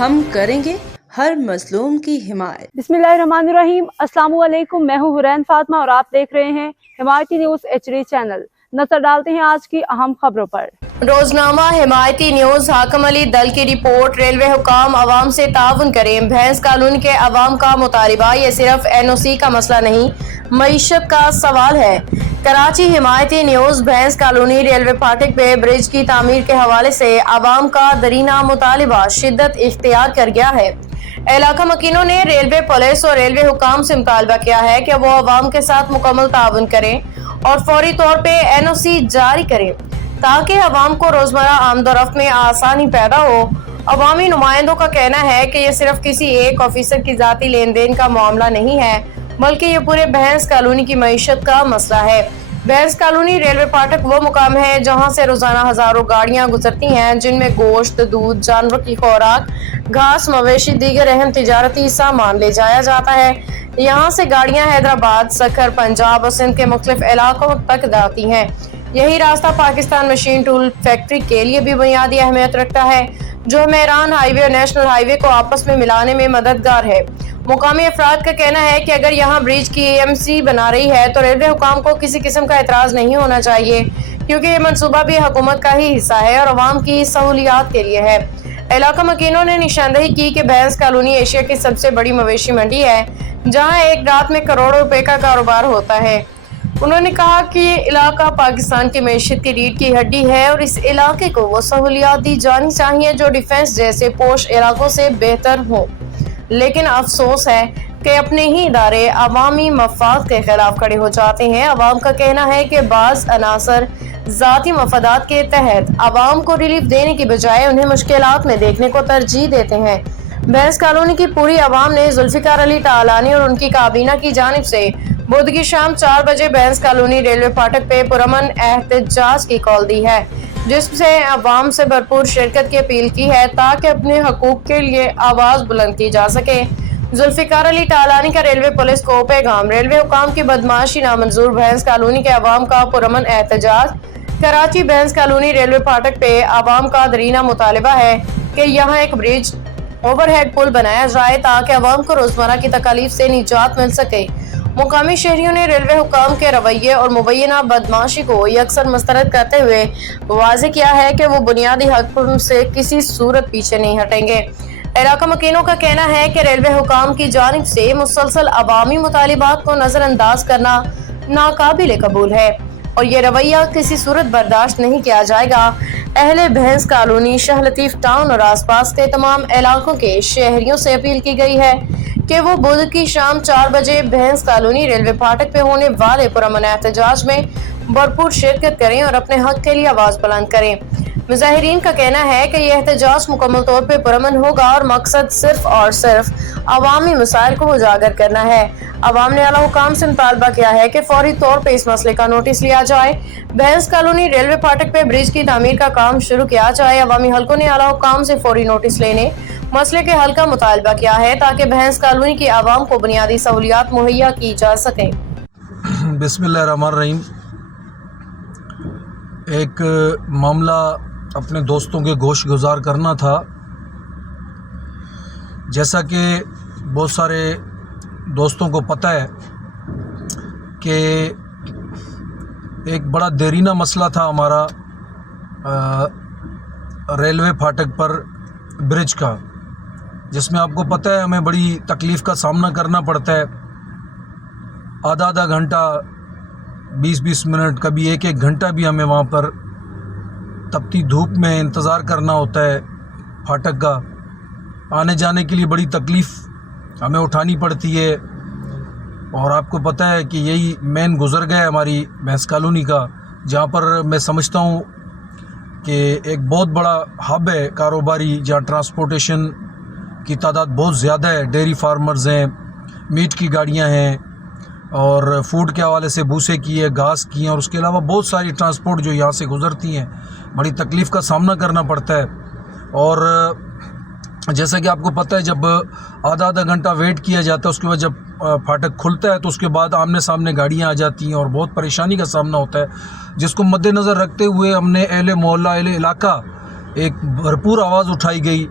हम करेंगे हर मजलूम की हिमायत। बिस्मिल्लाहिर्रहमानिर्रहीम। अस्सलाम वालेकुम। मैं हूँ हुरैन फातिमा और आप देख रहे हैं हिमायती न्यूज़ HD चैनल। नजर डालते हैं आज की अहम खबरों पर। रोजनामा हिमायती न्यूज़। हाकिम अली दल की रिपोर्ट। रेलवे हुकाम अवाम से ताउन करें। भैंस कॉलोनी के अवाम का मुतालिबा ये सिर्फ NOC का मसला नहीं, मईशत का सवाल है। कराची हिमायती न्यूज़। भैंस कॉलोनी रेलवे फाटक पे ब्रिज की तामीर के हवाले से अवाम का दरीना मुतालिबा शिद्दत इख्तियार कर गया है। इलाका मकीनों ने रेलवे पुलिस और रेलवे हुकाम से मुतालबा किया है कि वो अवाम के साथ मुकम्मल ताउन करें और फौरी तौर पे NOC जारी करें ताकि अवाम को रोजमर्रा आमदोरफ्त में आसानी पैदा हो। अवामी नुमाइंदों का कहना है कि ये सिर्फ किसी एक ऑफिसर की जाती लेन देन का मामला नहीं है, बल्कि ये पूरे भैंस कॉलोनी की मईशत का मसला है। भैंस कॉलोनी रेलवे फाटक वो मुकाम है जहाँ से रोजाना हजारों गाड़ियाँ गुजरती हैं, जिनमें गोश्त, दूध, जानवर की खुराक, घास, मवेशी, दीगर अहम तिजारती सामान ले जाया जाता है। यहाँ से गाड़ियाँ हैदराबाद, सखर, पंजाब और सिंध के मुख्तलिफ इलाकों तक जाती हैं। यही रास्ता पाकिस्तान मशीन टूल फैक्ट्री के लिए भी बुनियादी अहमियत रखता है, जो मेरान हाईवे और नेशनल हाईवे को आपस में मिलाने में मददगार है। मुकामी अफराद का कहना है कि अगर यहाँ ब्रिज की AMC बना रही है तो रेलवे हुकाम को किसी किस्म का एतराज़ नहीं होना चाहिए, क्योंकि ये मनसूबा भी हुकूमत का ही हिस्सा है और अवाम की सहूलियात के लिए है। इलाका मकीनों ने निशानदेही की कि भैंस कॉलोनी एशिया की सबसे बड़ी मवेशी मंडी है, जहाँ एक रात में करोड़ों रुपए का कारोबार होता है। उन्होंने कहा कि ये इलाका पाकिस्तान की मईशत की रीढ़ की हड्डी है और इस इलाके को वो सहूलियात दी जानी चाहिए जो डिफेंस जैसे पोश इलाकों से बेहतर हो। लेकिन अफसोस है कि अपने ही इदारे अवामी मफाद के खिलाफ खड़े हो जाते हैं। अवाम का कहना है कि बाज़ अनासर ज़ाती मफादात के तहत अवाम को रिलीफ देने की बजाय उन्हें मुश्किलात में देखने को तरजीह देते हैं। भैंस कॉलोनी की पूरी अवाम ने जुल्फिकार अली तालानी और उनकी काबीना की जानिब से बुध की शाम 4 बजे भैंस कॉलोनी रेलवे फाटक पे पुरअमन एहतजाज की कॉल दी है, जिससे अवाम से भरपूर शिरकत की अपील की है ताकि अपने हकूक के लिए आवाज़ बुलंद की जा सके। जुल्फिकार अली तालानी का रेलवे पुलिस को पैगाम। रेलवे हुकाम की बदमाशी नामंजूर। भैंस कॉलोनी के अवाम का पुरअमन एहतजाज। कराची भैंस कॉलोनी रेलवे फाटक पे अवाम का दरीना मुतालिबा है कि यहाँ एक ब्रिज ओवरहेड पुल बनाया जाए ताकि अवाम को रोजमर्रा की तकालीफ से निजात मिल सके। मुकामी शहरियों ने रेलवे हुकाम के रवैये और मुबैना बदमाशी को यकसर मुस्तरद करते हुए वाज़ेह किया है कि वो बुनियादी हक से किसी सूरत पीछे नहीं हटेंगे। इलाका मकीनों का कहना है कि रेलवे हुकाम की जानिब से मुसलसल अवामी मुतालिबात को नजरअंदाज करना नाकाबिल कबूल है और ये रवैया किसी सूरत बर्दाश्त नहीं किया जाएगा। अहले भैंस कॉलोनी, शाह लतीफ टाउन और आसपास के तमाम इलाकों के शहरियों से अपील की गई है कि वो बुध की शाम 4 बजे भैंस कॉलोनी रेलवे फाटक पे होने वाले पुरअमन एहतजाज में भरपूर शिरकत करें और अपने हक के लिए आवाज़ बुलंद करें। मुजाहिरीन का कहना है कि यह एहतजाज मुकम्मल तौर पे पुरअमन होगा और मकसद सिर्फ और सिर्फ अवामी मसाइल को उजागर करना है। अवाम ने आला हुकाम से मुतालबा किया है कि फौरी तौर पे इस मसले का नोटिस लिया जाए। भैंस कॉलोनी रेलवे फाटक पे ब्रिज की तामीर का काम शुरू किया जाए। अवामी हल्कों ने आला हुकाम से फौरी नोटिस लेने मसले के हल का मुतालबा किया है ताकि भैंस कॉलोनी की आवाम को बुनियादी सहूलियात मुहैया की जा सके। बिस्मिल्लाहिर्रहमानिर्रहीम। एक मामला अपने दोस्तों के गोश गुजार करना था। जैसा कि बहुत सारे दोस्तों को पता है कि एक बड़ा देरीना मसला था हमारा रेलवे फाटक पर ब्रिज का, जिसमें आपको पता है हमें बड़ी तकलीफ़ का सामना करना पड़ता है। आधा घंटा, 20 मिनट, कभी एक घंटा भी हमें वहाँ पर तपती धूप में इंतज़ार करना होता है। फाटक का आने जाने के लिए बड़ी तकलीफ़ हमें उठानी पड़ती है। और आपको पता है कि यही मेन गुज़र गया हमारी भैंस कॉलोनी का, जहाँ पर मैं समझता हूँ कि एक बहुत बड़ा हब है कारोबारी, जहाँ ट्रांसपोर्टेशन की तादाद बहुत ज़्यादा है। डेयरी फार्मर्स हैं, मीट की गाड़ियाँ हैं और फूड के हवाले से भूसे की है, घास की है और उसके अलावा बहुत सारी ट्रांसपोर्ट जो यहाँ से गुज़रती हैं। बड़ी तकलीफ़ का सामना करना पड़ता है। और जैसा कि आपको पता है, जब आधा घंटा वेट किया जाता है, उसके बाद जब फाटक खुलता है तो उसके बाद आमने सामने गाड़ियाँ आ जाती हैं और बहुत परेशानी का सामना होता है, जिसको मद्देनज़र रखते हुए हमने अहले मोहल्ला, अहले इलाका एक भरपूर आवाज़ उठाई गई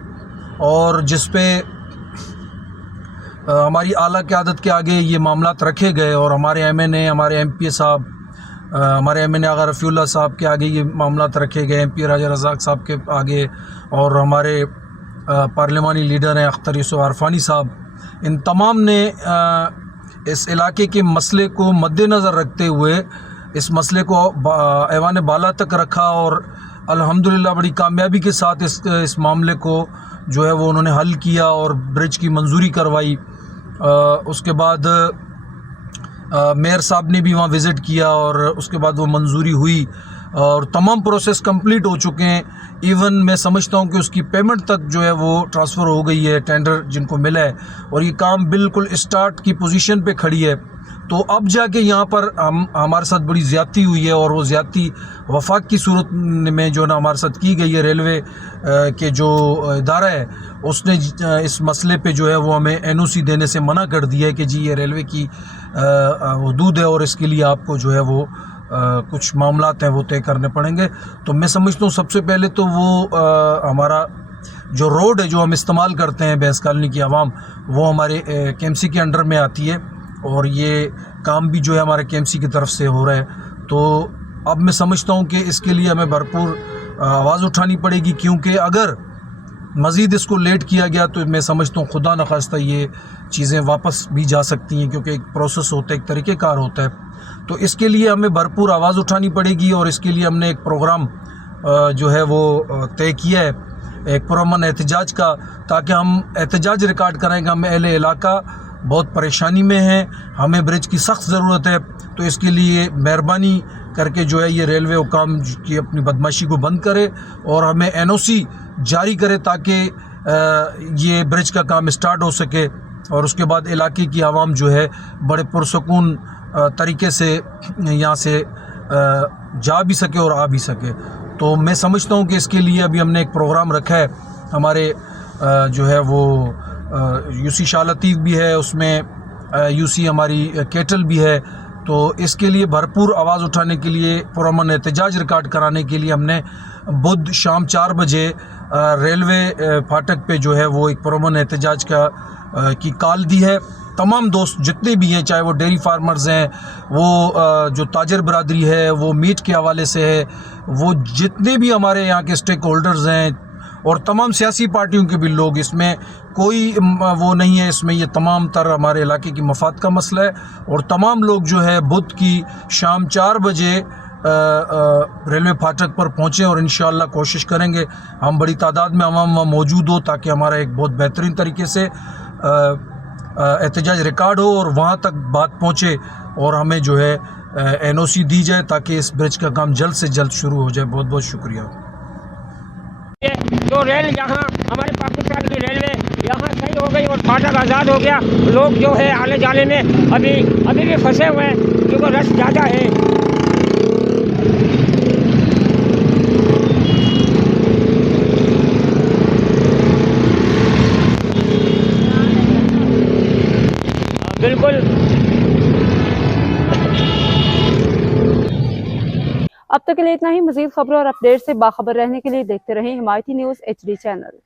اور جس پہ ہماری اعلیٰ قیادت کے آگے یہ معاملات رکھے گئے اور ہمارے ایم این اے، ہمارے ایم پی اے صاحب، ہمارے ایم این اے آغا رفیع اللہ صاحب کے آگے یہ معاملات رکھے گئے، ایم پی راجہ رزاق صاحب کے آگے، اور ہمارے پارلیمانی لیڈر ہیں اختر یوسف عرفانی صاحب، ان تمام نے اس علاقے کے مسئلے کو مد نظر رکھتے ہوئے اس مسئلے کو ایوان بالا تک رکھا، اور الحمدللہ بڑی کامیابی کے ساتھ اس معاملے کو جو ہے وہ انہوں نے حل کیا اور برج کی منظوری کروائی۔ اس کے بعد میئر صاحب نے بھی وہاں وزٹ کیا اور اس کے بعد وہ منظوری ہوئی اور تمام پروسیس کمپلیٹ ہو چکے ہیں۔ ایون میں سمجھتا ہوں کہ اس کی پیمنٹ تک جو ہے وہ ٹرانسفر ہو گئی ہے، ٹینڈر جن کو ملا ہے، اور یہ کام بالکل اسٹارٹ کی پوزیشن پہ کھڑی ہے۔ تو اب جا کے یہاں پر ہمارے ساتھ بڑی زیادتی ہوئی ہے، اور وہ زیادتی وفاق کی صورت میں جو نا ہمارے ساتھ کی گئی ہے۔ ریلوے کے جو ادارہ ہے اس نے اس مسئلے پہ جو ہے وہ ہمیں این او سی دینے سے منع کر دیا ہے کہ جی یہ ریلوے کی حدود ہے اور اس کے لیے آپ کو جو ہے وہ کچھ معاملات ہیں وہ طے کرنے پڑیں گے۔ تو میں سمجھتا ہوں سب سے پہلے تو وہ ہمارا جو روڈ ہے جو ہم استعمال کرتے ہیں بھینس کالونی کی عوام، وہ ہمارے کے ایم سی کے انڈر میں آتی ہے، اور یہ کام بھی جو ہے ہمارے کے ایم سی کی طرف سے ہو رہا ہے۔ تو اب میں سمجھتا ہوں کہ اس کے لیے ہمیں بھرپور آواز اٹھانی پڑے گی، کیونکہ اگر مزید اس کو لیٹ کیا گیا تو میں سمجھتا ہوں خدا نخواستہ یہ چیزیں واپس بھی جا سکتی ہیں، کیونکہ ایک پروسیس ہوتا ہے، ایک طریقہ کار ہوتا ہے۔ تو اس کے لیے ہمیں بھرپور آواز اٹھانی پڑے گی، اور اس کے لیے ہم نے ایک پروگرام جو ہے وہ طے کیا ہے، ایک پرامن احتجاج کا، تاکہ ہم احتجاج ریکارڈ کریں کہ ہم اہل علاقہ بہت پریشانی میں ہیں، ہمیں برج کی سخت ضرورت ہے۔ تو اس کے لیے مہربانی کر کے جو ہے یہ ریلوے حکام کی اپنی بدماشی کو بند کرے اور ہمیں این او سی جاری کرے، تاکہ یہ برج کا کام اسٹارٹ ہو سکے، اور اس کے بعد علاقے کی عوام جو ہے بڑے پرسکون طریقے سے یہاں سے جا بھی سکے اور آ بھی سکے۔ تو میں سمجھتا ہوں کہ اس کے لیے ابھی ہم نے ایک پروگرام رکھا ہے، ہمارے جو ہے وہ یو سی شاہ لطیف بھی ہے، اس میں یو سی ہماری کیٹل بھی ہے۔ تو اس کے لیے بھرپور آواز اٹھانے کے لیے، پرامن احتجاج ریکارڈ کرانے کے لیے ہم نے بدھ شام 4 بجے ریلوے پھاٹک پہ جو ہے وہ ایک پرامن احتجاج کی کال دی ہے۔ تمام دوست جتنے بھی ہیں، چاہے وہ ڈیری فارمرز ہیں، وہ جو تاجر برادری ہے، وہ میٹ کے حوالے سے ہے، وہ جتنے بھی ہمارے یہاں کے اسٹیک ہولڈرز ہیں، اور تمام سیاسی پارٹیوں کے بھی لوگ، اس میں کوئی وہ نہیں ہے، اس میں یہ تمام تر ہمارے علاقے کی مفاد کا مسئلہ ہے، اور تمام لوگ جو ہے بدھ کی شام 4 بجے ریلوے پھاٹک پر پہنچیں، اور انشاءاللہ کوشش کریں گے ہم بڑی تعداد میں عوام وہاں موجود ہو، تاکہ ہمارا ایک بہت بہترین طریقے سے احتجاج ریکارڈ ہو اور وہاں تک بات پہنچے، اور ہمیں جو ہے این او سی دی جائے، تاکہ اس برج کا کام جلد سے جلد شروع ہو جائے۔ بہت بہت شکریہ۔ جو ریل یہاں ہمارے پاکستان کی ریلوے یہاں صحیح ہو گئی اور پھاٹک آزاد ہو گیا، لوگ جو ہے آنے جانے میں ابھی بھی پھنسے ہوئے ہیں کیونکہ رش زیادہ ہے۔ بالکل۔ اب تک کے لیے اتنا ہی۔ مزید خبروں اور اپڈیٹ سے باخبر رہنے کے لیے دیکھتے رہیں حمایتی نیوز HD چینل۔